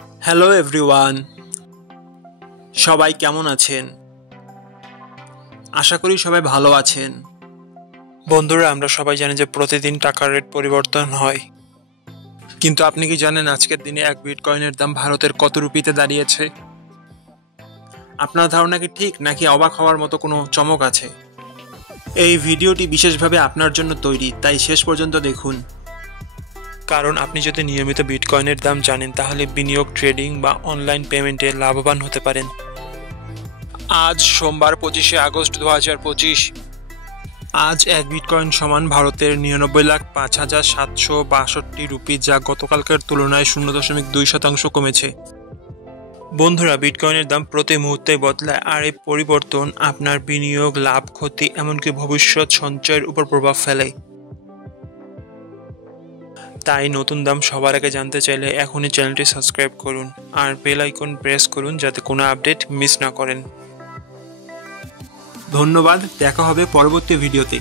Hello everyone, সবাই কেমন আছেন? আশা করি সবাই ভালো আছেন। বন্ধুরা, আমরা সবাই জানি যে প্রতিদিন টাকার রেট পরিবর্তন হয়, কিন্তু আপনি কি জানেন আজকের দিনে এক বিটকয়েনের দাম ভারতের কত রুপিতে দাঁড়িয়েছে? আপনার ধারণা কি ঠিক, নাকি অবাক হওয়ার মতো কোনো চমক আছে? এই ভিডিওটি বিশেষভাবে আপনার জন্য তৈরি, তাই শেষ পর্যন্ত দেখুন। কারণ আপনি যদি নিয়মিত বিটকয়েনের দাম জানেন, তাহলে বিনিয়োগ, ট্রেডিং বা অনলাইন পেমেন্টে লাভবান হতে পারেন। আজ সোমবার 25শে আগস্ট 2025। আজ এক বিটকয়েন সমান ভারতের 99,05,762 রুপি, যা গতকালকের তুলনায় 0.2% কমেছে। বন্ধুরা, বিটকয়েনের দাম প্রতি মুহূর্তে বদলায়, আর এই পরিবর্তন আপনার বিনিয়োগ, লাভ, ক্ষতি, এমনকি ভবিষ্যৎ সঞ্চয়ের উপর প্রভাব ফেলে। তাই নতুন দাম সবার আগে জানতে চাইলে এখনই চ্যানেলটি সাবস্ক্রাইব করুন আর বেল আইকন প্রেস করুন, যাতে কোনো আপডেট মিস না করেন। ধন্যবাদ, দেখা হবে পরবর্তী ভিডিওতে।